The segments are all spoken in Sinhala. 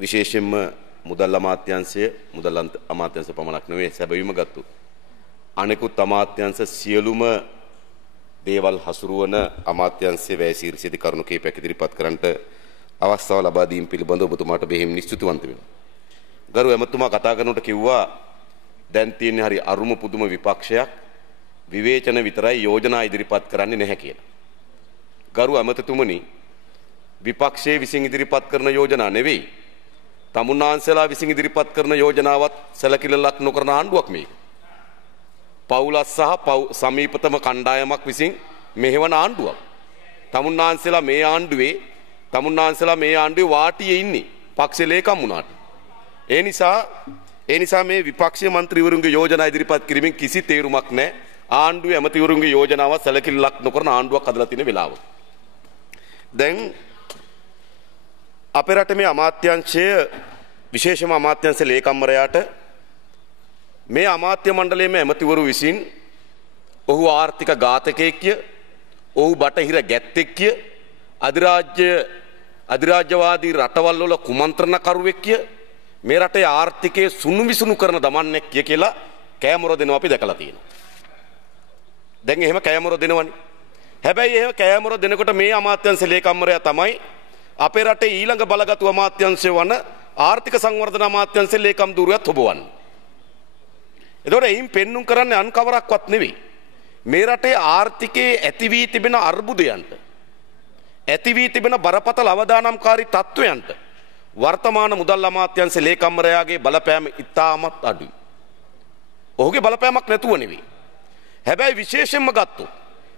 විශේෂයෙන්ම මුදල් අමාත්‍යාංශය පමණක් නෙවෙයි සැබවින්ම ගත්තොත් අනෙකුත් අමාත්‍යාංශ සියලුම දේවල් හසුරුවන අමාත්‍යාංශයේ වැය සීර්ෂිත කරුණු කීපයක් ඉදිරිපත් කරන්නට අවස්ථාව ලබා දීම පිළිබඳව ඔබතුමාට බෙහෙම නිශ්චිතවන්ත වෙනවා. ගරු ඇමතුමා කතා කරනකොට කිව්වා දැන් තියෙන හරි අරුම පුදුම විපක්ෂයක් විවේචන විතරයි යෝජනා ඉදිරිපත් කරන්නේ නැහැ කියලා. ගරු ඇමතුමනි විපක්ෂයේ විසින් ඉදිරිපත් කරන යෝජනා නෙවෙයි තමුන්නාන්සලා විසින් ඉදිරිපත් කරන යෝජනාවත් සැලකිල්ලක් නොකරන ආණ්ඩුවක් මේක. පවුලස් සහ සමීපතම කණ්ඩායමක් විසින් මෙහෙවන ආණ්ඩුවක්. තමුන්නාන්සලා මේ ආණ්ඩුවේ වාටියේ ඉන්නේ පක්ෂ ලේකම් වුණාට. ඒ නිසා මේ විපක්ෂීය മന്ത്രിවරුන්ගේ යෝජනා ඉදිරිපත් කිරීමෙන් කිසි තේරුමක් නැහැ. ආණ්ඩුවේ ඇමතිවරුන්ගේ යෝජනාව සැලකිල්ලක් නොකරන ආණ්ඩුවක් හදලා තියෙන වෙලාව. දැන් අපේ රටේ මේ අමාත්‍යාංශය විශේෂම අමාත්‍යාංශ ලේකම්වරයාට මේ අමාත්‍ය මණ්ඩලයේම ඇමතිවරු විසින් ඔහු ආර්ථික ඝාතකයෙක්ය, ඔහු බටහිර ගැත්තෙක්ය, අධිරාජ්‍යවාදී රටවල් වල කුමන්ත්‍රණකරුවෙක්ය, මේ රටේ ආර්ථිකයේ සුණු විසුණු කරන දමන්නෙක්ය කියලා කෑමොර දෙනවා අපි දැකලා තියෙනවා. දැන් එහෙම කෑමොර දෙනවනේ. හැබැයි එහෙම කෑමොර දෙනකොට මේ අමාත්‍යාංශ ලේකම්වරයා තමයි අපේ රටේ ඊළඟ බලගතු අමාත්‍යාංශය වන ආර්ථික සංවර්ධන අමාත්‍යාංශ ලේකම් ධූරයත් හොබවන්නේ. එතකොට එයින් පෙන්눔 කරන්නේ අන් කවරක්වත් නෙවෙයි. මේ රටේ ආර්ථිකයේ ඇති වී තිබෙන අර්බුදයන්ට, ඇති වී තිබෙන බරපතල අවදානම්කාරී තත්ත්වයන්ට වර්තමාන මුදල් අමාත්‍යාංශ ලේකම්වරයාගේ බලපෑම ඉතාමත් අඩුයි. ඔහුගේ බලපෑමක් නැතුව නෙවෙයි. හැබැයි විශේෂයෙන්ම ගත්තොත්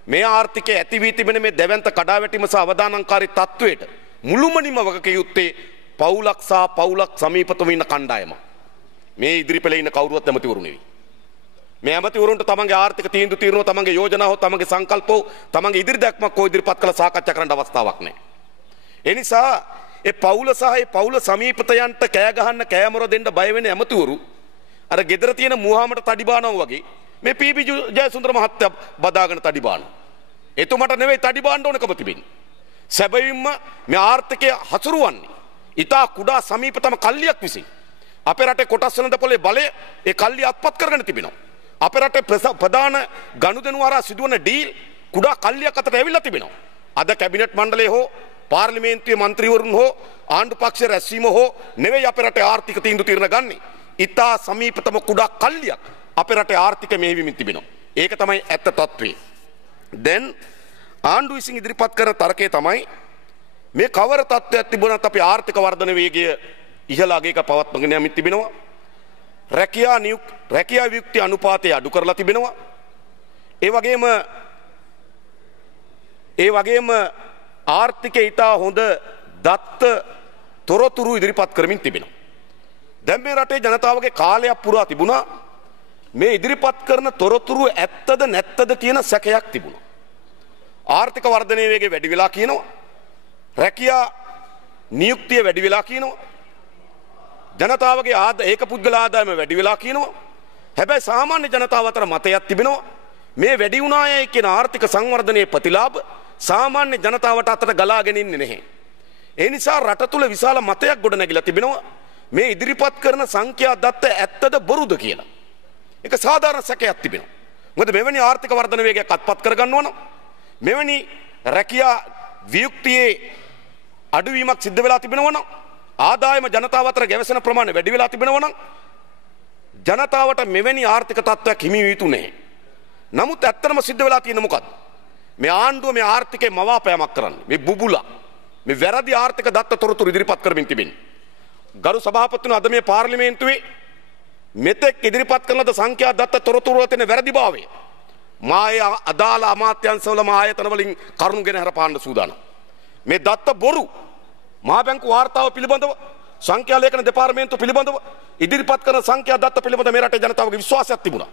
මේ ආර්ථිකයේ ඇති වී තිබෙන මේ දැවැන්ත කඩාවැටීම සහ අවදානම්කාරී තත්ත්වයට මුළුමනින්ම වගකිය යුත්තේ පවුලක් සමීපතම ඉන්න කණ්ඩායම. මේ ඉදිරිපෙළ ඉන්න කවුරුවත් ඇමතිවරු නෙවෙයි. මේ ඇමතිවරුන්ට තමන්ගේ ආර්ථික තීන්දුව తీරනවා, තමන්ගේ යෝජනා හෝ තමන්ගේ සංකල්ප හෝ තමන්ගේ ඉදිරි දැක්මක් හෝ ඉදිරිපත් කළ සාකච්ඡා කරන්න අවස්ථාවක් නැහැ. ඒ නිසා ඒ පවුල සහ ඒ පවුල සමීපතයන්ට කෑ ගහන්න කෑමොර දෙන්න බය වෙන ඇමතිවරු අර ගෙදර තියෙන මුහාමට තඩි බානවා වගේ මේ පීපී ජයසුන්දර මහත්තයා බදාගෙන තඩි බානවා. එතුමට නෙවෙයි තඩි බාන්න ඕනකම තිබෙන්නේ. සැබවින්ම මේ ආර්ථිකය හසුරුවන්නේ ඉතා කුඩා සමීපතම කල්ලියක් විසින්. අපේ රටේ කොටස් වෙළඳපොලේ බලය ඒ කල්ලිය අත්පත් කරගෙන තිබෙනවා. අපේ රටේ ප්‍රධාන ගනුදෙනු හරහා සිදුවන ඩීල් කුඩා කල්ලියක් අතට ඇවිල්ලා තිබෙනවා. අද කැබිනට් මණ්ඩලයේ හෝ පාර්ලිමේන්තුවේ മന്ത്രിවරුන් හෝ ආණ්ඩු පක්ෂ රැස්වීම හෝ නෙවෙයි අපේ රටේ ආර්ථික තීන්දුව తీරන ගන්නේ. ඉතා සමීපතම කුඩා කල්ලියක් අපේ රටේ ආර්ථික මෙහෙයවීමෙන් තිබෙනවා. ඒක තමයි ඇත්ත තත්ත්වය. දැන් ආණ්ඩුව විසින් ඉදිරිපත් කරන තර්කය තමයි මේ කවර තත්ත්වයක් තිබුණත් අපි ආර්ථික වර්ධන වේගය ඉහළ අගයක පවත්වාගෙන යමින් තිබෙනවා. රැකියා වියුක්ති අනුපාතය අඩු කරලා තිබෙනවා. ඒ වගේම ආර්ථිකය ඉතා හොඳ දත්ත තොරතුරු ඉදිරිපත් කරමින් තිබෙනවා. දැන් මේ රටේ ජනතාවගේ කාලයක් පුරා තිබුණා මේ ඉදිරිපත් කරන තොරතුරු ඇත්තද නැත්තද කියන සැකයක් තිබුණා. ආර්ථික වර්ධනයේ වේගය වැඩි වෙලා කියනවා. රැකියා නියුක්තිය වැඩි වෙලා කියනවා. ජනතාවගේ ඒක පුද්ගල ආදායම වැඩි වෙලා කියනවා. හැබැයි සාමාන්‍ය ජනතාව අතර මතයක් තිබෙනවා මේ වැඩි වුණායයි කියන ආර්ථික සංවර්ධනයේ ප්‍රතිලාභ සාමාන්‍ය ජනතාවට අතට ගලාගෙන ඉන්නේ නැහැ. ඒ නිසා රට තුල විශාල මතයක් ගොඩ නැගිලා තිබෙනවා මේ ඉදිරිපත් කරන සංඛ්‍යා දත්ත ඇත්තද බොරුද කියලා. ඒක සාධාරණ සැකයක් තිබෙනවා. මොකද මෙවැනි ආර්ථික වර්ධන වේගයක් අත්පත් කරගන්න ඕන. මෙවැනි රැකියා වියුක්තියේ අඩුවීමක් සිද්ධ වෙලා තිබෙනවා නම් ආදායම ජනතාව අතර ගැවසෙන ප්‍රමාණය වැඩි වෙලා තිබෙනවා නම් ජනතාවට මෙවැනි ආර්ථික තත්ත්වයක් හිමි විය යුතු නැහැ. නමුත් ඇත්තටම සිද්ධ වෙලා තියෙන්නේ මොකද්ද? මේ ආණ්ඩුව මේ ආර්ථිකේ මවාපෑමක් කරන්නේ. මේ බුබුලා මේ වැරදි ආර්ථික දත්ත තොරතුරු ඉදිරිපත් කරමින් තිබෙන්නේ. ගරු සභාපතිතුමා අද මේ පාර්ලිමේන්තුවේ මෙතෙක් ඉදිරිපත් කරන ලද සංඛ්‍යා දත්ත තොරතුරු වල තියෙන වැරදිභාවය මාය අදාළ අමාත්‍යාංශවල ආයතන වලින් කරුණු ගෙන හරපාන්න සූදානම්. මේ දත්ත බොරු. මහා බැංකු වාර්තාව පිළිබඳව සංඛ්‍යා ලේඛන දෙපාර්තමේන්තුව පිළිබඳව ඉදිරිපත් කරන සංඛ්‍යා දත්ත පිළිබඳව මේ රටේ ජනතාවගේ විශ්වාසයක් තිබුණා.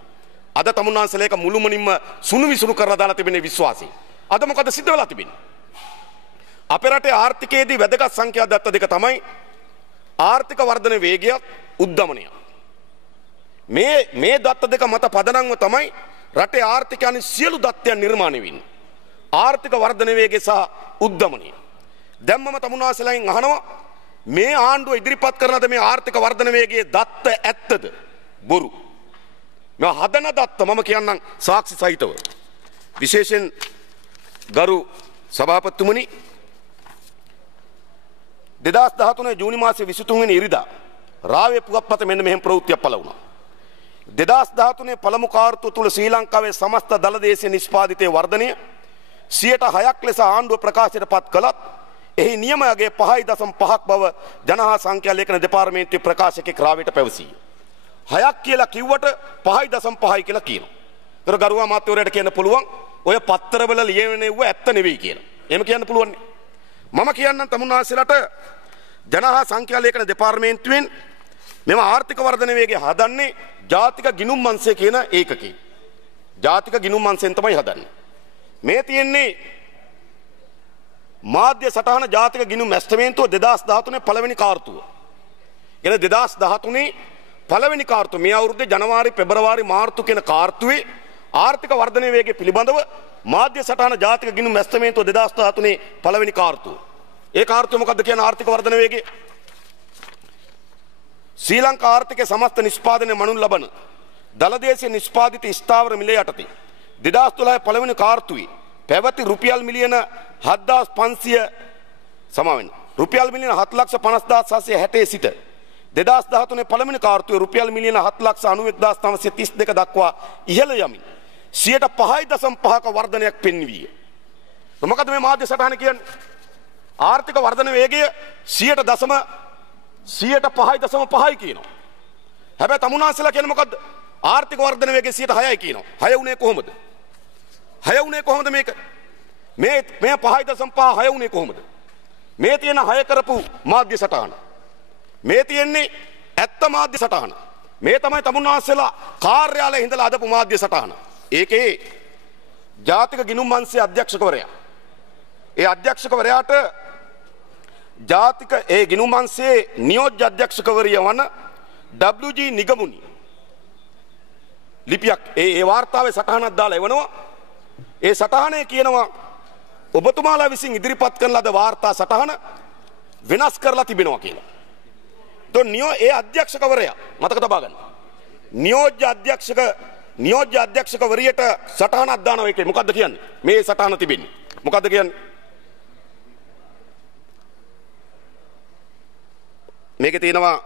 අද තමුන්නාන්සලේක මුළුමනින්ම සුණු විසුණු කරලා දාලා තිබෙන විශ්වාසය. අද මොකද සිද්ධ වෙලා තිබෙන්නේ? අපේ රටේ ආර්ථිකයේදී වැදගත් සංඛ්‍යා දත්ත දෙක තමයි ආර්ථික වර්ධන වේගයත් උද්දමනය. මේ දත්ත දෙක මත පදනම්ව තමයි රටේ ආර්ථිකයන් සියලු දත්තයන් නිර්මාණය වෙන්නේ. ආර්ථික වර්ධන වේගය සහ උද්දමනය. දැන් මම තමුන්නාන්සලෙන් අහනවා මේ ආණ්ඩුව ඉදිරිපත් කරන ලද මේ ආර්ථික වර්ධන වේගයේ දත්ත ඇත්තද? බොරු. මේ හදන දත්ත මම කියන්නම් සාක්ෂි සහිතව. විශේෂයෙන් ගරු සභාපතිතුමනි 2013 ජූනි මාසයේ 23 වෙනි ඉරිදා රාවය පුවත්පත මෙන්න මෙහෙම ප්‍රවෘත්තියක් පළ වුණා. 2013 පළමු කාර්තුව තුල ශ්‍රී ලංකාවේ සමස්ත දළදේශීය නිෂ්පාදිතයේ වර්ධනය 6% ලෙස ආණ්ඩුව ප්‍රකාශයට පත් කළත් එහි නියමයගේ 5.5ක් බව ජනහා සංඛ්‍යා ලේඛන දෙපාර්තමේන්තුවේ ප්‍රකාශකෙක් රාවයට පැවසීය. 6ක් කියලා කිව්වට 5.5යි කියලා කියනවා. ඒතර ගරුවා මාත්‍යවරයාට කියන්න පුළුවන් ඔය පත්තරවල ලියවෙනව ඇත්ත නෙවෙයි කියලා. එහෙම කියන්න පුළුවන්. මම කියන්නම් තමුන්නාන්සේලාට ජනහා සංඛ්‍යා ලේඛන දෙපාර්තමේන්තුවෙන් මෙම ආර්ථික වර්ධන වේගය හදන්නේ ජාතික ගිණුම් අංශය කියන ඒකකේ. ජාතික ගිණුම් අංශයෙන් තමයි හදන්නේ. මේ තියෙන්නේ මාධ්‍ය සටහන ජාතික ගිණුම් ඇස්තමේන්තුව 2013 පළවෙනි කාර්තුව. එන 2013 පළවෙනි කාර්තුව මේ අවුරුද්දේ ජනවාරි පෙබරවාරි මාර්තු කියන කාර්තුවේ ආර්ථික වර්ධන වේගය පිළිබඳව මාධ්‍ය සටහන ජාතික ගිණුම් ඇස්තමේන්තුව 2013 පළවෙනි කාර්තුව. ඒ කාර්තුව මොකද්ද කියන ආර්ථික වර්ධන වේගය? ශ්‍රී ලංකා ආර්ථිකයේ සමස්ත නිෂ්පාදනය මනුන් ලබන දළදේශීය නිෂ්පාදිත ස්ථාවර මිලේ යටතේ 2012 පළවෙනි කාර්තුවේ පැවති රුපියල් මිලියන 7500 සමාවෙන්න රුපියල් මිලියන 7,50,760 සිට 2013 පළවෙනි කාර්තුවේ රුපියල් මිලියන 7,91,932 දක්වා ඉහළ යමින් 5.5ක වර්ධනයක් පෙන්වීය. මොකද මේ මාධ්‍ය සටහන කියන්නේ? ආර්ථික වර්ධන වේගය 5.5යි කියනවා. හැබැයි තමුන්නාන්සේලා කියන්නේ මොකද්ද? ආර්ථික වර්ධන වේගය 6යි කියනවා. 6 උනේ කොහොමද? 6 උනේ කොහොමද මේක? මේ 5.5 6 උනේ කොහොමද? මේ තියෙන 6 කරපු මාධ්‍ය සටහන. මේ තියෙන්නේ ඇත්ත මාධ්‍ය සටහන. මේ තමයි තමුන්නාන්සේලා කාර්යාලයේ ඉඳලා අදපු මාධ්‍ය සටහන. ඒකේ ජාතික ගිණුම් අංශයේ අධ්‍යක්ෂකවරයා. ඒ අධ්‍යක්ෂකවරයාට ජාතික ඒ ගිණුම් අංශයේ නියෝජ්‍ය අධ්‍යක්ෂකවරිය වන WG නිගමුනි ලිපියක් ඒ වාර්තාවේ සටහනක් දාලා එවනවා. ඒ සටහනේ කියනවා ඔබතුමාලා විසින් ඉදිරිපත් කරන ලද වාර්තා සටහන වෙනස් කරලා තිබෙනවා කියලා. ඒ අධ්‍යක්ෂකවරයා මතක තබා ගන්න. නියෝජ්‍ය අධ්‍යක්ෂකවරියට සටහනක් දානවා. ඒකේ මොකද්ද කියන්නේ? මේ සටහන තිබෙන්නේ. මොකද්ද කියන්නේ? මේකේ තියෙනවා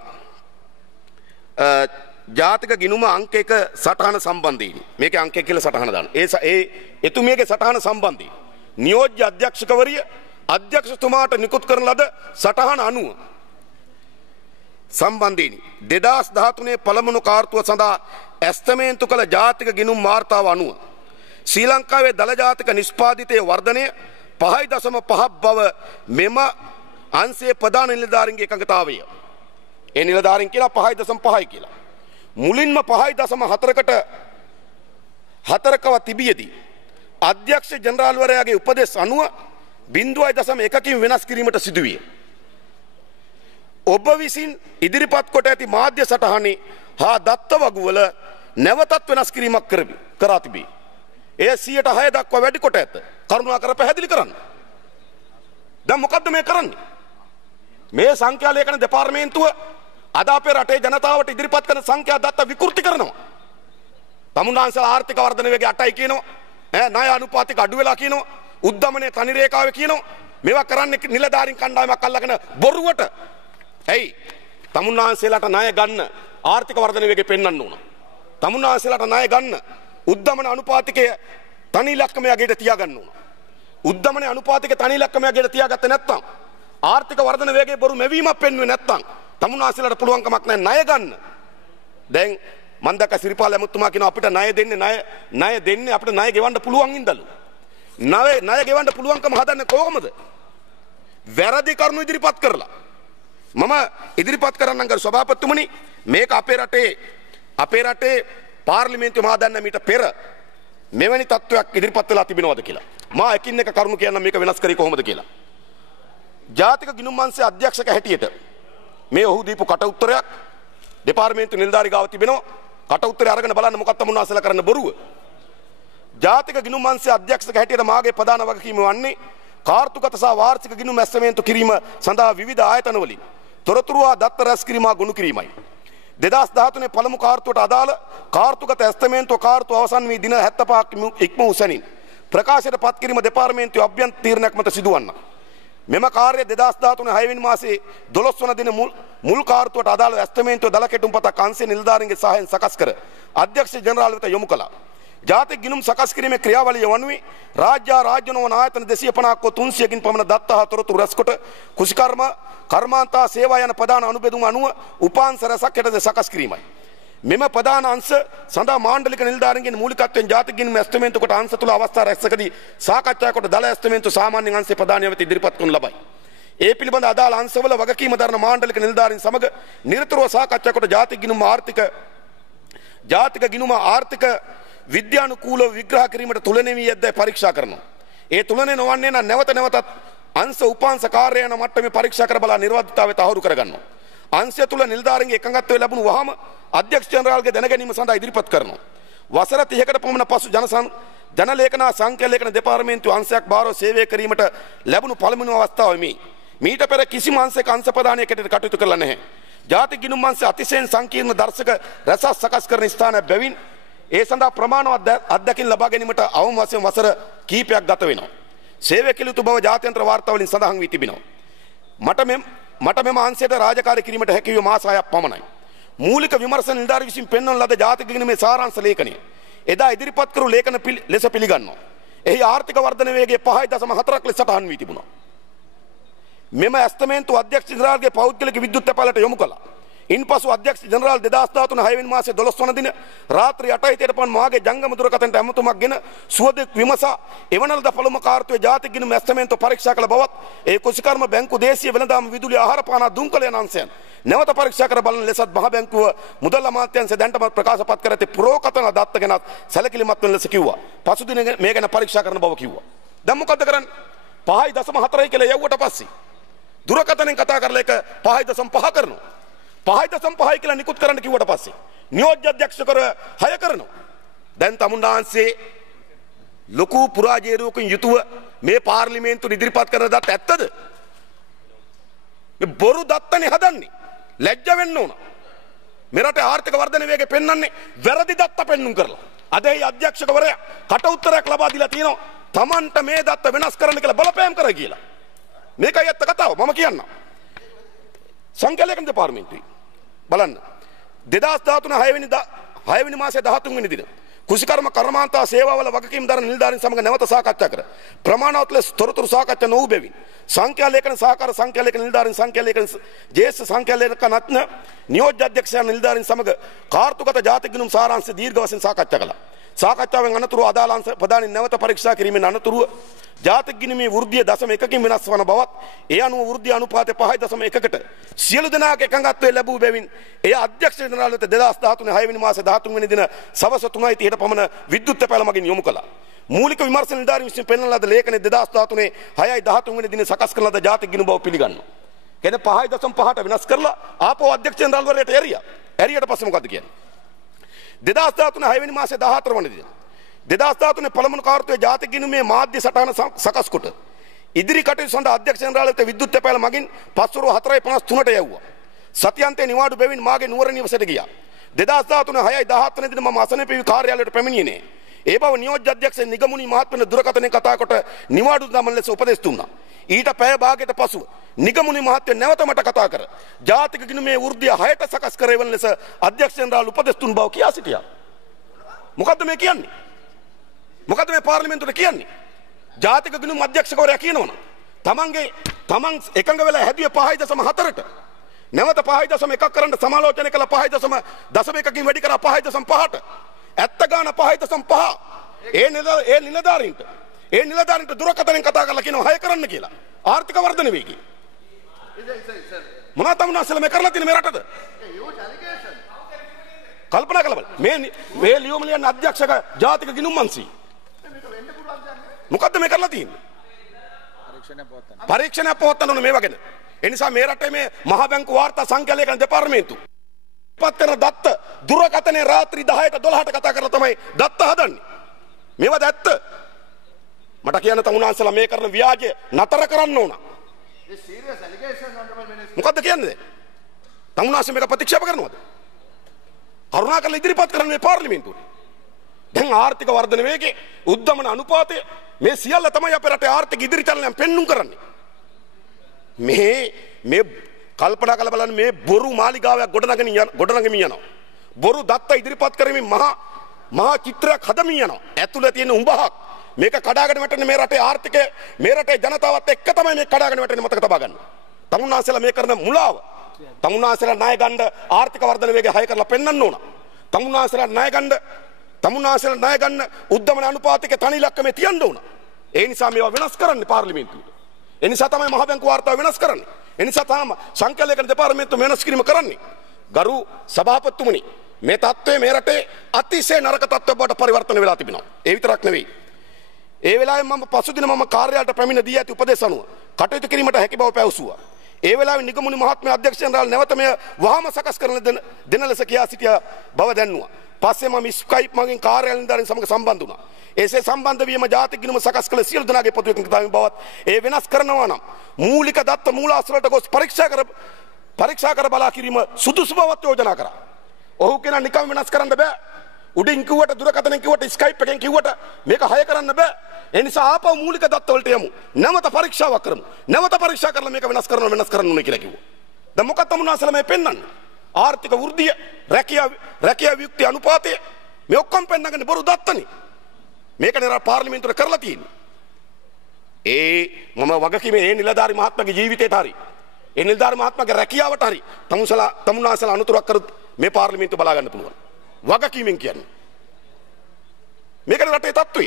ජාතික ගිණුම අංක 1 සටහන සම්බන්ධයෙන්. මේකේ අංක 1 කියලා සටහන දානවා. ඒ එතුමියගේ සටහන සම්බන්ධයෙන් නියෝජ්‍ය අධ්‍යක්ෂකවරිය අධ්‍යක්ෂතුමාට නිකුත් කරන ලද සටහන අනුව සම්බන්ධයෙන් 2013 පළමුණු කාර්තුව සඳහා ඇස්තමේන්තු කළ ජාතික ගිණුම් වාර්තාව අනුව ශ්‍රී ලංකාවේ දළ ජාතික නිෂ්පාදිතයේ වර්ධනය 5.5 බව මෙම අංශයේ ප්‍රධාන නිලධාරීන්ගේ එකඟතාවය. ඒ නිලධාරීන් කියලා 5.5යි කියලා. මුලින්ම 5.4කව තිබියදී අධ්‍යක්ෂ ජනරාල්වරයාගේ උපදෙස් අනුව 0.1කින් වෙනස් කිරීමට සිදුවිය. ඔබ විසින් ඉදිරිපත් කොට ඇති මාධ්‍ය සටහනේ හා දත්ත වගුවල නැවතත් වෙනස් කිරීමක් කරා තිබේ. එය 6% දක්වා වැඩි කොට ඇත. කරුණාකර පැහැදිලි කරන්න. දැන් මොකද්ද මේ කරන්නේ? මේ සංඛ්‍යා ලේඛන දෙපාර්තමේන්තුව අද අපේ රටේ ජනතාවට ඉදිරිපත් කරන සංඛ්‍යා දත්ත විකෘති කරනවා. තමුන්නාන්සේලා ආර්ථික වර්ධන වේගය 8යි කියනවා. ණය අනුපාතික අඩු වෙලා කියනවා. උද්දමනයේ තනි රේඛාවේ කියනවා. මේවා කරන්නේ නිලධාරීන් කණ්ඩායමක් අල්ලගෙන බොරුවට. ඇයි? තමුන්නාන්සේලාට ණය ගන්න ආර්ථික වර්ධන වේගය පෙන්වන්න ඕන. තමුන්නාන්සේලාට ණය ගන්න උද්දමන අනුපාතිකය තනි ඉලක්කමයේ අගයට තියාගන්න ඕන. උද්දමනයේ අනුපාතිකය තනි ඉලක්කමයේ අගයට තියාගත්තේ නැත්නම් ආර්ථික වර්ධන වේගයේ බොරු මෙවීමක් පෙන්වුවේ නැත්නම් තමුන්නාන්සේලාට පුළුවන් කමක් නැහැ ණය ගන්න. දැන් මම දැක්ක සිරිපාල ඇමතුමා කියනවා අපිට ණය දෙන්නේ අපිට ණය ගෙවන්න පුළුවන් ඉඳලු. ණය ගෙවන්න පුළුවන්කම හදන්නේ කොහොමද? වැරදි කරුණු ඉදිරිපත් කරලා. මම ඉදිරිපත් කරන්නම් ගරු සභාපතිතුමනි මේක අපේ රටේ පාර්ලිමේන්තුව මහා දැන්නමීට පෙර මෙවැනි තත්ත්වයක් ඉදිරිපත් වෙලා තිබෙනවද කියලා. මා එකින් එක කරුණු කියන්නම් මේක වෙනස් කරේ කොහොමද කියලා. ජාතික ගිණුම් අංශයේ අධ්‍යක්ෂක හැටියට මේ ඔහු දීපු කට උත්තරයක් දෙපාර්තමේන්තු නිලධාරී ගාව තිබෙනවා. කට උත්තරය අරගෙන බලන්න මොකක්ද තමුන්නාන්සේලා කරන්න බොරුව. ජාතික ගිණුම් අංශයේ අධ්‍යක්ෂක හැටියට මාගේ ප්‍රධාන වගකීම වන්නේ කාර්තුගත සහ වාර්ෂික ගිණුම් ඇස්තමේන්තු කිරීම සඳහා විවිධ ආයතන වලින් තොරතුරු හා දත්ත රැස් කිරීම හා ගොනු කිරීමයි. 2013 පළමු කාර්තුවට අදාළ කාර්තුගත ඇස්තමේන්තුව කාර්තුව අවසන් වී දින 75ක් ඉක්ම වූ සැනින් ප්‍රකාශයට පත් කිරීම දෙපාර්තමේන්තුවේ අභ්‍යන්තර තීරණයක් මත සිදුවන්න. මෙම කාර්යය 2013 6 වෙනි මාසයේ 12 වන දින මුල් කාර්තුවට අදාළ ඇස්තමේන්තුව දල කෙටුම්පතක් අංශයේ නිලධාරීන්ගේ සහායෙන් සකස් කර අධ්‍යක්ෂ ජනරාල් වෙත යොමු කළා. ජාතික ගිණුම් සකස් කිරීමේ ක්‍රියාවලිය වනුවේ රාජ්‍ය නොවන ආයතන 250ක 300කින් පමණ දත්ත හා තොරතුරු රැස්කොට කුෂිකර්ම කර්මාන්තා සේවා යන ප්‍රධාන අනුබෙදුම් අනුව උපාංශ රැසක් යටතේ සකස් කිරීමයි. මෙම ප්‍රධාන අංශ සඳහා මාණ්ඩලික නිලධාරීන්ගේ මූලිකත්වයෙන් ජාතික ගිණුම් ඇස්තමේන්තු කොට අංශ තුල අවස්ථා රැසකදී සාකච්ඡා කොට දල ඇස්තමේන්තු සාමාන්‍ය අංශයේ ප්‍රධානිය වෙත ඉදිරිපත් කරනු ලබයි. ඒ පිළිබඳ අදාළ අංශවල වගකීම දරන මාණ්ඩලික නිලධාරීන් සමග නිරතුරුව සාකච්ඡා කොට ජාතික ගිණුම ආර්ථික විද්‍යානුකූලව විග්‍රහ කිරීමට තුලනේ වී ඇද්දයි පරීක්ෂා කරනවා. ඒ තුලනේ නොවන්නේ නම් නැවතත් අංශ උපාංශ කාර්ය යන මට්ටමේ පරීක්ෂා කර බලා නිර්වද්‍යතාවය තහවුරු කරගන්නවා. අංශය තුල නිලධාරීන්ගේ එකඟත්වය ලැබුණු වහම අධ්‍යක්ෂ ජනරාල්ගේ දැනගැනීම සඳහා ඉදිරිපත් කරනවා. වසර 30කට පමණ පසු ජනලේඛන සංඛ්‍යා ලේඛන දෙපාර්තමේන්තුව අංශයක් බාරව සේවය කිරීමට ලැබුණු පළමුව අවස්ථාව මේ. මීට පෙර කිසිම අංශයක අංශ ප්‍රධානියෙකුට කටයුතු කළා නැහැ. ජාතික ගිණුම් අංශය අතිශයින් සංකීර්ණ දර්ශක රැසක් සකස් කරන ස්ථානයක් බැවින් ඒ සඳහා ප්‍රමාණවත් අත්දැකීම් ලබා ගැනීමට අවම වශයෙන් වසර කිහිපයක් ගත වෙනවා. සේවය කළ යුතු බව ජාත්‍යන්තර වාර්තාවලින් සඳහන් වී තිබෙනවා. මට මෙම අංශයට රාජකාරී කිරීමට හැකි වූ මාස 6ක් පමණයි. මූලික විමර්ශන නිලධාරී විසින් පෙන්වන ලද ජාතික ගිණුමේ සාරාංශ ලේඛනය එදා ඉදිරිපත් කරු ලේඛන ලෙස පිළිගන්නවා. එහි ආර්ථික වර්ධන වේගය 5.4ක් ලෙස සටහන් වී තිබුණා. මෙම ඇස්තමේන්තුව අධ්‍යක්ෂ ජනරාල්ගේ පෞද්ගලික විද්‍යුත් තැපැලට යොමු කළා. ඉන්පසු අධ්‍යක්ෂ ජනරාල් 2013 6 වෙනි මාසයේ 12 වන දින රාත්‍රී 8:30ට පමණ මාගේ ජංගම දුරකථනට ඇමතුමක් ගෙන සුවදෙක් විමසා එවනලද පළමු කාර්තුවේ ජාතික ගිණුම ඇස්තමේන්තුව පරීක්ෂා කළ බවත් ඒ කුෂිකර්ම බැංකු දේශීය වෙළඳාම විදුලි ආහාර පාන දුම්කල යන අංශයන් නැවත පරීක්ෂා කර බලන ලෙසත් මහ බැංකුව මුදල් අමාත්‍යාංශය දැන්ටම ප්‍රකාශපත් කර ඇති පුරෝකථන දත්ත ගැනත් සැලකිලිමත් වෙන ලෙස කිව්වා. පසුදින මේ ගැන පරීක්ෂා කරන බව කිව්වා. දැන් මොකද කරන්නේ? 5.4 කියලා යවුවට පස්සේ දුරකථනෙන් කතා කරලා එක 5.5 කරනවා. 5.5 කියලා නිකුත් කරන්න කිව්වට පස්සේ නියෝජ්‍ය අධ්‍යක්ෂකවර 6 කරනවා. දැන් තමුන්නාන්සේ ලොකු පුරාජේරුවකින් යුතුව මේ පාර්ලිමේන්තුව ඉදිරිපත් කරන දත් ඇත්තද? මේ බොරු දත්තනේ හදන්නේ. ලැජ්ජ වෙන්න ඕන. මෙරට ආර්ථික වර්ධන වේගය පෙන්වන්නේ වැරදි දත්ත පෙන්නුම් කරලා. අද ඒ අධ්‍යක්ෂකවරයා කට උත්තරයක් ලබා දීලා තියෙනවා. Tamanට මේ දත්ත වෙනස් කරන්න කියලා බලපෑම් කරා කියලා. මේකයි ඇත්ත කතාව. මම කියන්නම්. සංඛ්‍යා ලේඛන දෙපාර්තමේන්තුවේ බලන්න 2013 6 වෙනි මාසයේ 13 වෙනි දින කුෂිකර්ම කර්මාන්තා සේවාවල වගකීම් දරන නිලධාරීන් සමග නැවත සාකච්ඡා කර ප්‍රමාණවත් ලෙස තොරතුරු සාකච්ඡා නොවු බැවින් සංඛ්‍යා ලේඛන සහකාර සංඛ්‍යා ලේඛන නිලධාරීන් සංඛ්‍යා ලේඛන ජේෂ්ඨ සංඛ්‍යා ලේඛනඥ නියෝජ්‍ය අධ්‍යක්ෂයන් නිලධාරීන් සමග කාර්තුගත ජාතික ගිණුම් සාරාංශ දීර්ඝ වශයෙන් සාකච්ඡා කළා. සාකච්ඡාවෙන් අනතුරු අදාළ අංශ ප්‍රධානීන් නැවත පරීක්ෂා කිරීමෙන් අනතුරුව ජාතික ගිණුමේ වෘද්ධිය 0.1කින් වෙනස් වන බවත් ඒ අනුව වෘද්ධිය අනුපාතය 5.1කට සියලු දෙනාගේ එකඟත්වය ලැබූ බැවින් එය අධ්‍යක්ෂ ජනරාල් වෙත 2013 6 වෙනි මාසේ 13 වෙනි දින සවස 3:30ට පමණ විද්‍යුත් තැපැල මගින් යොමු කළා. මූලික විමර්ශන නිලධාරීන් විසින් පෙන්වන ලද ලේඛනයේ 2013 6:13 වෙනි දින සකස් කරන ලද ජාතික ගිණුම බව පිළිගන්නවා. කියන්නේ 5.5ට වෙනස් කරලා ආපහු අධ්‍යක්ෂ ජනරාල් වරයට එරියා. එරියට පස්සේ මොකද්ද කියන්නේ? 2013 6 වෙනි මාසේ 14 වන දින 2013 පළමුව කාර්තුවේ ජාතික ගිණුමේ මාධ්‍ය සටහන සකස් කොට ඉදිරි කටයුතු සඳහා අධ්‍යක්ෂ ජනරාල් වෙත විද්‍යුත් තැපැල මගින් පස්වරු 4:53ට යවුවා. සතියන්තයේ නිවාඩු බැවින් මාගේ නුවර නිවසට ගියා. 2013 6:17 වෙනි දින මම අසනපිවි කාර්යාලයට පැමිණියේ නෑ. ඒ බව නියෝජ්‍ය අධ්‍යක්ෂ නිගමුණී මහත්මයා දුරකථනයෙන් කතා කොට නිවාඩු දමන ලෙස උපදෙස් දුන්නා. ඊට පැය භාගයකට පසුව නිගමුණී මහත්මයා නැවත මට කතා කර ජාතික ගිණුමේ වෘද්ධිය 6ට සකස් කරවන ලෙස අධ්‍යක්ෂ ජනරාල් උපදෙස් දුන් බව කියා සිටියා. මොකද්ද මේ කියන්නේ? මොකද මේ පාර්ලිමේන්තුවට කියන්නේ? ජාතික ගිණුම් අධ්‍යක්ෂකවරයා කියනවනේ තමන් එකඟ වෙලා හැදුවේ 5.4ට නැවත 5.1 කරන්න සමාලෝචනය කළ 5.1කින් වැඩි කරා 5.5ට ඇත්ත ගාන 5.5 ඒ නිලධාරීන්ට දුරකථනෙන් කතා කරලා කියනවා 6 කරන්න කියලා ආර්ථික වර්ධන වේගය මොනවද තමුන්නාසල මේ කරලා තියෙන මේ රටද කල්පනා කළා බලන්න මේ ලියුම ලියන අධ්‍යක්ෂක ජාතික ගිණුම් අංශී මොකද්ද මේ කරලා තියෙන්නේ? පරීක්ෂණයක් පවත්වන්න ඕනේ මේ වගේද? ඒ නිසා මේ රටේ මේ මහ බැංකු වාර්තා සංඛ්‍යා ලේඛන දෙපාර්තමේන්තුව පත් කරන දත්ත දුරකථනයේ රාත්‍රී 10ට 12ට කතා කරලා තමයි දත්ත හදන්නේ. මේවද ඇත්ත? මට කියන්න තමුන්නාන්සලා මේ කරන ව්‍යාජය නතර කරන්න ඕන. This serious allegation, honorable minister. මොකද්ද කියන්නේ? තමුන්නාන්සේ මේක ප්‍රතික්ෂේප කරනවද? කරුණාකරලා ඉදිරිපත් කරන්න මේ පාර්ලිමේන්තුවේ. දැන් ආර්ථික වර්ධන වේගයේ උද්දමන අනුපාතය මේ සියල්ල තමයි අපේ රටේ ආර්ථික ඉදිරි චලනයන් පෙන්눔 කරන්නේ. මේ කල්පනා කරලා බලන්න මේ බොරු මාලිගාවක් ගොඩනගමින් යනවා. බොරු දත්ත ඉදිරිපත් කරමින් මහා චිත්‍රයක් හදමින් යනවා. ඇතුළේ තියෙන උඹහක් මේක කඩාගෙන වැටෙන මේ රටේ ආර්ථිකය මේ රටේ ජනතාවත් එක්ක තමයි මේ කඩාගෙන වැටෙන්නේ මතක තබා ගන්න. තමුන්නාන්සේලා මේ කරන මුලාව. තමුන්නාන්සේලා ණය ගන්න ආර්ථික වර්ධන වේගය හය කරලා පෙන්වන්න ඕන. තමුන්නාන්සේලා ණය ගන්න උද්දමන අනුපාතික තනි ඉලක්කමේ තියන්න ඕන. ඒ නිසා මේවා වෙනස් කරන්න පාර්ලිමේන්තුවේ. ඒ නිසා තමයි මහ බැංකුව වාර්තාව වෙනස් කරන්නේ. ඒ නිසා තමයි සංකල්පලේඛන දෙපාර්තමේන්තුව වෙනස් කිරීම කරන්නේ. ගරු සභාපතිතුමනි මේ තත්ත්වය මේ රටේ අතිශය නරක තත්ත්වයක් බවට පරිවර්තන වෙලා තිබෙනවා. ඒ විතරක් නෙවෙයි. ඒ වෙලාවේ මම පසුදින කාර්යාලයට පැමිණ දී ඇති උපදේශ අනුව කටයුතු කිරීමට හැකි බව පැවසුවා. ඒ වෙලාවේ නිගමුණි මහත්මයා අධ්‍යක්ෂ ජනරාල් නැවත මෙය වහාම සකස් කරන දෙන ලෙස කියා සිටිය බව දැන්නුවා. පස්සේ මම ස්කයිප් මගින් කාර්යාලය නිලධාරීන් සමග සම්බන්ධ වුණා. එසේ සම්බන්ධ වීම ජාතික ගිණුම සකස් කළ සියලු දෙනාගේ පොදු එකඟතාවයෙන් බවත් ඒ වෙනස් කරනවා නම් මූලික දත්ත මූලාශ්‍රවලට ගොස් පරීක්ෂා කර බලා කිරීම සුදුසු බවත් යෝජනා කරා. ඔහු කෙනා නිකම් වෙනස් කරන්න බෑ. උඩින් කිව්වට දුරකථනෙන් කිව්වට ස්කයිප් එකෙන් කිව්වට මේක හය කරන්න බෑ. ඒ නිසා ආපහු මූලික දත්ත වලට යමු. නැවත පරීක්ෂාවක් කරමු. නැවත පරීක්ෂා කරලා මේක වෙනස් කරන්න ඕනේ කියලා කිව්වා. දැන් මොකක්ද තමුන්නාන්සලා මේ පෙන්වන්නේ? ආර්ථික වෘද්ධිය, රැකියාව වියුක්ති අනුපාතය මේ ඔක්කොම පෙන්නගෙන බොරු දත්තනේ. මේක නේ පාර්ලිමේන්තුවේ කරලා තියෙන්නේ. මම වගකීමේ ඒ නිලධාරි මහත්මයාගේ ජීවිතේට හරි. ඒ නිලධාරි මහත්මයාගේ රැකියාවට හරි තමුන්නාන්සලා අනුතරක් කර මේ පාර්ලිමේන්තුව බලා ගන්න පුළුවන්. වගකීමෙන් කියන්නේ. මේක රටේ තත්ත්වය.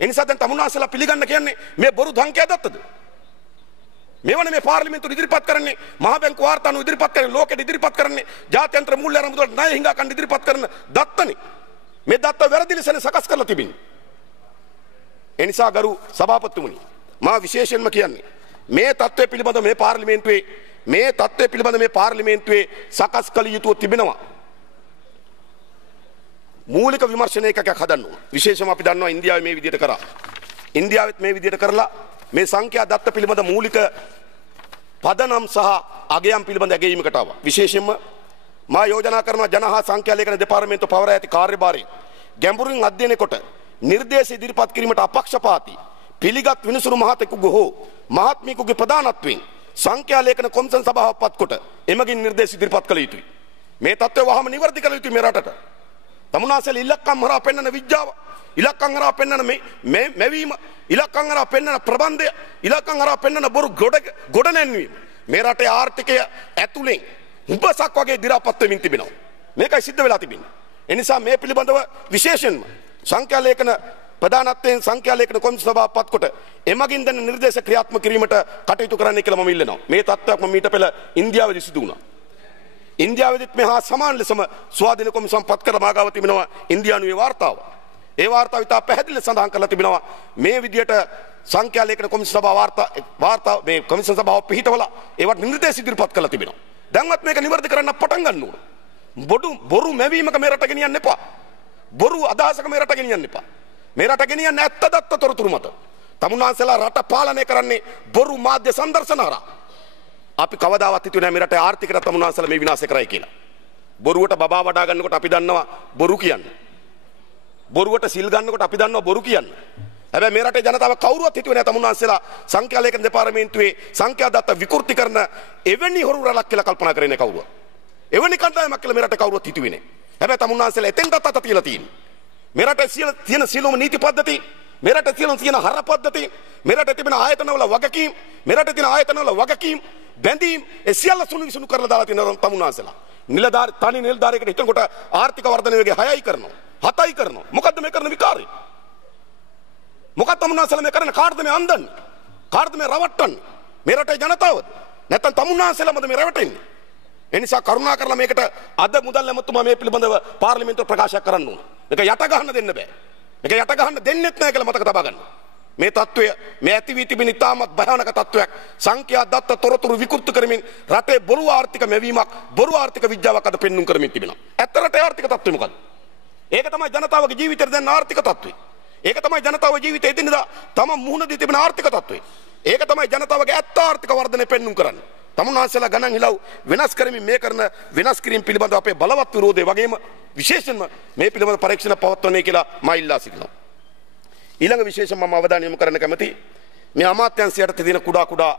ඒ නිසා දැන් තමුන්නාන්සලා පිළිගන්න කියන්නේ මේ බොරු ධංකය දත්තද? මේවනේ මේ පාර්ලිමේන්තුව ඉදිරිපත් කරන්නේ මහ බැංකුව වාර්තාණු ඉදිරිපත් කරන්නේ ලෝකෙට ඉදිරිපත් කරන්නේ ජාත්‍යන්තර මූල්‍ය ආරමුදල ණය හිඟා කන්න ඉදිරිපත් කරන දත්තනේ. මේ දත්ත වැරදි ලෙස සකස් කරලා තිබෙන්නේ. ඒ නිසා ගරු සභාපතිතුමනි මා විශේෂයෙන්ම කියන්නේ මේ තත්ත්වය පිළිබඳව මේ පාර්ලිමේන්තුවේ සකස් කළ යුතුව තිබෙනවා. මූලික විමර්ශනයකක් හදන්න ඕන. විශේෂම අපි දන්නවා ඉන්දියාවේ මේ විදිහට කරා. ඉන්දියාවෙත් මේ විදිහට කරලා මේ සංඛ්‍යා දත්ත පිළිබඳ මූලික පදනම් සහ අගයන් පිළිබඳ ඇගීමකට ආවා. විශේෂයෙන්ම මා යෝජනා කරන ජන හා සංඛ්‍යා ලේඛන දෙපාර්තමේන්තුව පවරා ඇති කාර්යභාරය ගැඹුරින් අධ්‍යයනය කොට නිර්දේශ ඉදිරිපත් කිරීමට අපක්ෂපාතී පිළිගත් විනිසුරු මහතෙකුගේ හෝ මහත්මියකුගේ ප්‍රධානත්වයෙන් සංඛ්‍යා ලේඛන කොමිසම් සභාවක් පත් කොට එමගින් නිර්දේශ ඉදිරිපත් කළ යුතුයි. මේ තත්ත්වය වහම නිවැරදි කළ යුතුයි මේ රටට. තමුන්නාන්සලා ඉලක්කම් හරහා පෙන්වන විද්‍යාව, ඉලක්කම් හරහා පෙන්වන මෙවීම, ඉලක්කම් හරහා පෙන්වන ප්‍රබන්ධය, ඉලක්කම් හරහා පෙන්වන බොරු ගොඩ නැන්වීම මේ රටේ ආර්ථිකය ඇතුලෙන් උඹසක් වගේ දි รา පත් වෙමින් තිබෙනවා. මේකයි සිද්ධ වෙලා තිබෙන්නේ. ඒ නිසා මේ පිළිබඳව විශේෂයෙන්ම සංඛ්‍යා ලේඛන ප්‍රධානත්වයෙන් සංඛ්‍යා ලේඛන කොමිසම් සභාව පත් කොට එමගින් දෙන නිර්දේශ ක්‍රියාත්මක කිරීමට කටයුතු කරන්න කියලා මම ඉල්ලනවා. මේ තත්ත්වයක් මම ඊට පෙර ඉන්දියාවේදී සිදු වුණා. ඉන්දියාවේදීත් මේ හා සමාන ලෙසම ස්වාධීන කොමිසම් පත් කර මාගාව තිබෙනවා ඉන්දියානුවේ වාර්තාව. ඒ වාර්තාව ඉතා පැහැදිලිව සඳහන් කරලා තිබෙනවා මේ විදියට සංඛ්‍යා ලේඛන කොමිසම් සභාව වාර්තා මේ කොමිසම් සභාව පිහිටවලා ඒවට නිර්දේශ ඉදිරිපත් කරලා තිබෙනවා. දැන්වත් මේක නිවැරදි කරන්න පටන් ගන්න ඕන. බොරු මැවීමක මේ රට ගෙනියන්න එපා. බොරු අදහසක මේ රට ගෙනියන්න එපා. මේ රට ගෙනියන්නේ ඇත්ත දත්ත තොරතුරු මත. තමුන්නාන්සලා රට පාලනය කරන්නේ බොරු මාධ්‍ය සංදර්ශන හරහා. අපි කවදාවත් හිතුවේ නැහැ මේ රටේ ආර්ථිකයට තමුන්නාන්සලා මේ විනාශ කරයි කියලා. බොරුවට බබා වඩා ගන්නකොට අපි දන්නවා බොරු කියන්නේ. බොරුවට සිල් ගන්නකොට අපි දන්නවා බොරු කියන්නේ. හැබැයි මේ රටේ ජනතාව කවුරුවත් හිතුවේ නැහැ තමුන්නාන්සලා සංඛ්‍යා ලේඛන දෙපාර්තමේන්තුවේ සංඛ්‍යා දත්ත විකෘති කරන එවැනි හොරු රැලක් කියලා කල්පනා කරේ නැහැ කවුරුවත්. එවැනි කණ්ඩායමක් කියලා මේ රටේ කවුරුවත් හිතුවේ නැහැ. හැබැයි තමුන්නාන්සලා එතෙන්ටත් අත තියලා තියෙනවා. මේ රටේ තියෙන සියලුම නීති පද්ධති, මේ රටේ තියෙන හර පද්ධති, මේ රටේ තිබෙන ආයතනවල වගකීම්, මේ රටේ තියෙන ආයතනවල වගකීම් බැඳීම් ඒ සියල්ල සුණු කරලා දාලා තියෙනවා තමුන්නාන්සලා. තනි නිලධාරියෙකුට හිතනකොට ආර්ථික වර්ධනය වගේ 6යි කරනවා 7යි කරනවා. මොකද්ද මේ කරන විකාරය? මොකක්ද තමුන්නාන්සලා මේ කරන කාටද මේ අන්දන්නේ? කාටද මේ රවට්ටන්නේ? මේ රටේ ජනතාවද? නැත්නම් තමුන්නාන්සලාමද මේ රවටෙන්නේ? ඒ නිසා කරුණා කරලා මේකට අද මුදල් ඇමතුමා මේ පිළිබඳව පාර්ලිමේන්තුව ප්‍රකාශයක් කරන්න ඕන. මේක යට ගහන්න දෙන්න බෑ. මේක යට ගහන්න දෙන්නෙත් නැහැ කියලා මතක තබා ගන්න. මේ තත්ත්වය මේ ඇති වී තිබෙන ඉතාමත් භයානක තත්ත්වයක්. සංඛ්‍යා දත්ත තොරතුරු විකෘති කරමින් රටේ බොරු ආර්ථික මෙවීමක්, බොරු ආර්ථික විද්‍යාවක් අද පෙන්눔 කරමින් තිබෙනවා. ඇත්ත රටේ ආර්ථික තත්ත්වය මොකද්ද? ඒක තමයි ජනතාවගේ ජීවිතේට දැන් ආර්ථික තත්ත්වය. ඒක තමයි ජනතාවගේ ජීවිතේ එදිනදා තම මුහුණ දී තිබෙන ආර්ථික තත්ත්වය. ඒක තමයි ජනතාවගේ ඇත්ත ආර්ථික වර්ධනය පෙන්눔 කරන්නේ. තමුන්නාන්සලා ගණන් හිලව් වෙනස් කරමින් මේ කරන වෙනස් කිරීම පිළිබඳව අපේ බලවත් විරෝධය වගේම විශේෂයෙන්ම මේ පිළිබඳ පරීක්ෂණ පවත්වන්නේ කියලා මා ඉල්ලා සිටිනවා. ඊළඟ විශේෂම මම අවධානය යොමු කරන්න කැමති මේ අමාත්‍යාංශයට තියෙන කුඩා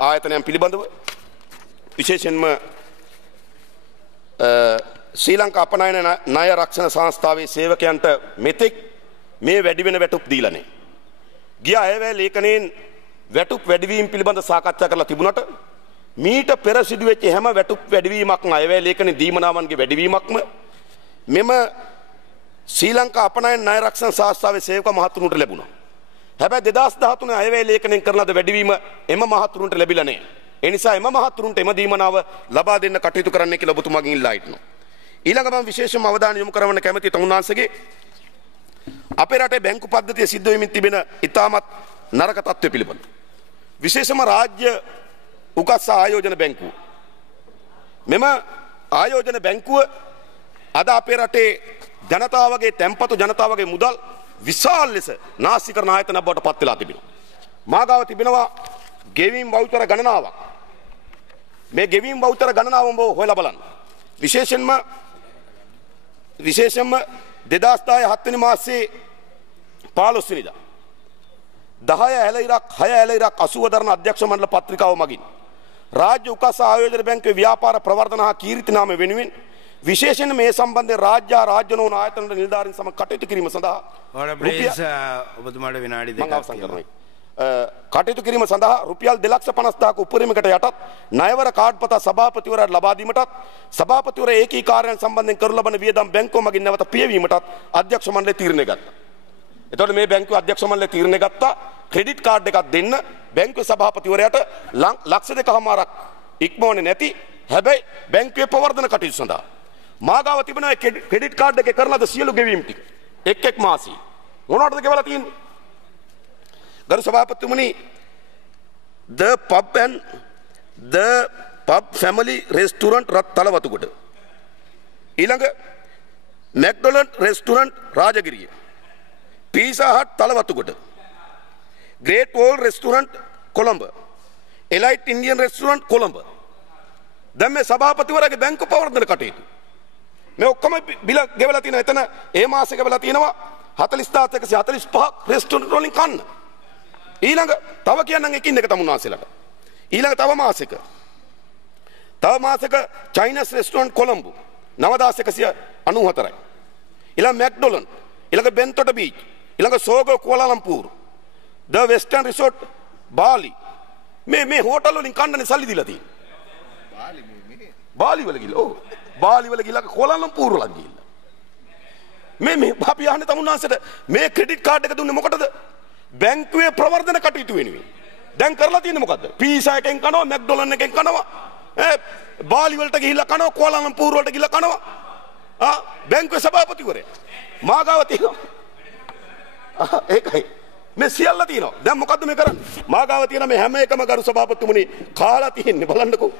ආයතනයන් පිළිබඳව විශේෂයෙන්ම ශ්‍රී ලංකා අපනයන ණය රක්ෂණ සංස්ථාවේ සේවකයන්ට මෙතෙක් මේ වැඩි වෙන වැටුප් දීලා නැහැ. ගිය අයවැය ලේඛනයෙන් වැටුප් වැඩිවීම පිළිබඳ සාකච්ඡා කරලා තිබුණාට මීට පෙර සිදුවෙච්ච හැම වැටුප් වැඩිවීමක්ම අයවැය ලේඛනයේ දීමනාවන්ගේ වැඩිවීමක්ම මෙම ශ්‍රී ලංකා අපනයන ණය රක්ෂණ සංස්ථාවේ සේවක මහතුරුන්ට ලැබුණා. හැබැයි 2013 අයවැය ලේඛනයෙන් කරන ලද වැඩිවීම එම මහතුරුන්ට ලැබිලා නැහැ. ඒ නිසා එම මහතුරුන්ට එම දීමනාව ලබා දෙන්න කටයුතු කරන්න කියලා ඔබතුමාගෙන් ඉල්ලා හිටිනවා. ඊළඟ මම විශේෂයෙන්ම අවධානය යොමු කරවන්න කැමති තමුන්නාන්සේගේ අපේ රටේ බැංකු පද්ධතිය සිද්ධ වෙමින් තිබෙන ඉතාමත් නරක තත්ත්වය පිළිබඳ විශේෂම රාජ්‍ය උකස් ආයෝජන බැංකුව මෙම ආයෝජන බැංකුව අද අපේ රටේ ජනතාවගේ තැන්පතු ජනතාවගේ මුදල් විශාල ලෙස නාස්ති කරන ආයතනයක් බවට පත් වෙලා තිබෙනවා. මාගාව තිබෙනවා ගෙවීම් වවුචර ගණනාවක්. මේ ගෙවීම් වවුචර ගණනාව ඔබ හොයලා බලන්න. විශේෂයෙන්ම 2010 7 වෙනි මාසයේ 15 වෙනිදා 10 ඇලයිරක් 6 ඇලයිරක් 80 දරන අධ්‍යක්ෂ මණ්ඩල පත්‍රිකාව මගින් රාජ්‍ය උකස් ආයෝජන බැංකුවේ ව්‍යාපාර ප්‍රවර්ධන හා කීර්ති නාම වෙනුවෙන් විශේෂයෙන් මේ සම්බන්ධයෙන් රාජ්‍ය නොවන ආයතන වල නිලධාරීන් සමග කටයුතු කිරීම සඳහා ඔබතුමාට විනාඩි දෙකක් කටයුතු කිරීම සඳහා රුපියල් 2,50,000ක උපරිමයකට යටත් ණයවර කාඩ් පත සභාපතිවරයාට ලබා දීමටත් සභාපතිවරයා ඒකීකාරයන් සම්බන්ධයෙන් කරනු ලබන වියදම් බැංකුව මගින් නැවත පියවීමටත් අධ්‍යක්ෂ මණ්ඩලය තීරණය ගත්තා. එතකොට මේ බැංකුව අධ්‍යක්ෂ මණ්ඩලය තීරණය ගත්තා ක්‍රෙඩිට් කාඩ් එකක් දෙන්න බැංකුවේ සභාපතිවරයාට ලක්ෂ 2.5ක් ඉක්මවන්නේ නැති හැබැයි බැංකුවේ ප්‍රවර්ධන කටයුතු සඳහා මාගාව තිබෙනවා ක්‍රෙඩිට් කාඩ් එකේ කරන ලද සියලු ගෙවීම් ටික එක් මාසී මොනවටද ගෙවලා තියෙන්නේ? ගරු සභාපතිතුමනි the pub family restaurant රත් තලවතුගොඩ ඊළඟ McDonald restaurant Rajagiriya Pizza Hut Talawatugoda Great Wall restaurant Colombo Elite Indian restaurant Colombo දැන් මේ සභාපතිවරයාගේ බැංකු ප්‍රවර්ධන කටයුතු මේ ඔක්කොම බිල ගෙවලා තියෙනවා. එතන ඒ මාසෙ ගෙවලා තියෙනවා 40145ක් රෙස්ටොරන්ට් වලින් කන්න. ඊළඟ තව කියන්නම් එකින් එක තමුන්නාන්සෙලාට. ඊළඟ තව මාසෙක චයිනස් රෙස්ටොරන්ට් කොළඹ 9194යි. ඊළඟ මැක්ඩොනල්ඩ්, ඊළඟ බෙන්තොට බීච්, ඊළඟ සෝගෝ කුවාලාලම්පූර්, ද වෙස්ටර්න් රිසෝට් බාලි. මේ හෝටල් වලින් කන්නනේ සල්ලි දීලා තියෙන්නේ. බාලි වල ගිහලා. ඔව්. බාලි වල ගිහලා කුවාලාලම්පූර් වල ගිහලා. මේ අපි අහන්නේ තමුන්නාන්සට මේ ක්‍රෙඩිට් කාඩ් එක දුන්නේ මොකටද? බැංකුවේ ප්‍රවර්ධන කටයුතු වෙනුවෙන්. දැන් කරලා තියෙන්නේ මොකද්ද? පීසා එකෙන් කනවා, මැක්ඩොනල්ඩ් එකෙන් කනවා. බාලි වලට ගිහිල්ලා කනවා, කුවාලාලම්පූර් වලට ගිහිල්ලා කනවා. බැංකුවේ සභාපතිවරයා මාගාව තියෙනවා. ඒකයි. මේ සියල්ල තියෙනවා. දැන් මොකද්ද මේ කරන්නේ? මාගාව තියෙන මේ හැම එකම ගරු සභාපතිතුමනි කාලා තියෙන්නේ බලන්නකෝ.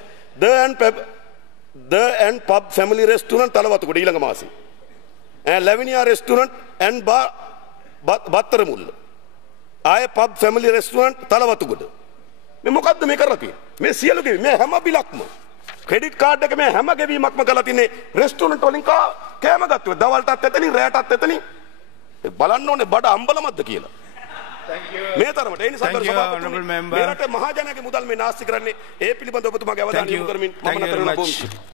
The and Pub Family Restaurant Talawatugoda ඊළඟ මාසේ. Lavinia Restaurant and Bar Battaramulla. ආය පබ් ෆැමිලි රෙස්ටුරන්ට් තලවතුගොඩ. මේ මොකද්ද මේ කරලා තියෙන්නේ? මේ සියලු ගෙවීම් මේ හැම බිලක්ම ක්‍රෙඩිට් කාඩ් එක මේ හැම ගෙවීමක්ම කරලා තින්නේ රෙස්ටුරන්ට් වලින් කෑම ගත්තා. දවල්ටත් එතනින් රැටත් එතනින්. බලන්න ඕනේ බඩ අම්බලමත්ද කියලා. මේ තරමට ඒ නිසා කර සභාපතිතුමනි මේ රටේ මහජනයාගේ මුදල් මේ නාස්ති කරන්නේ ඒ පිළිබඳව ඔබතුමාගේ අවධානය යොමු කරමින් මම නතර වෙනවා.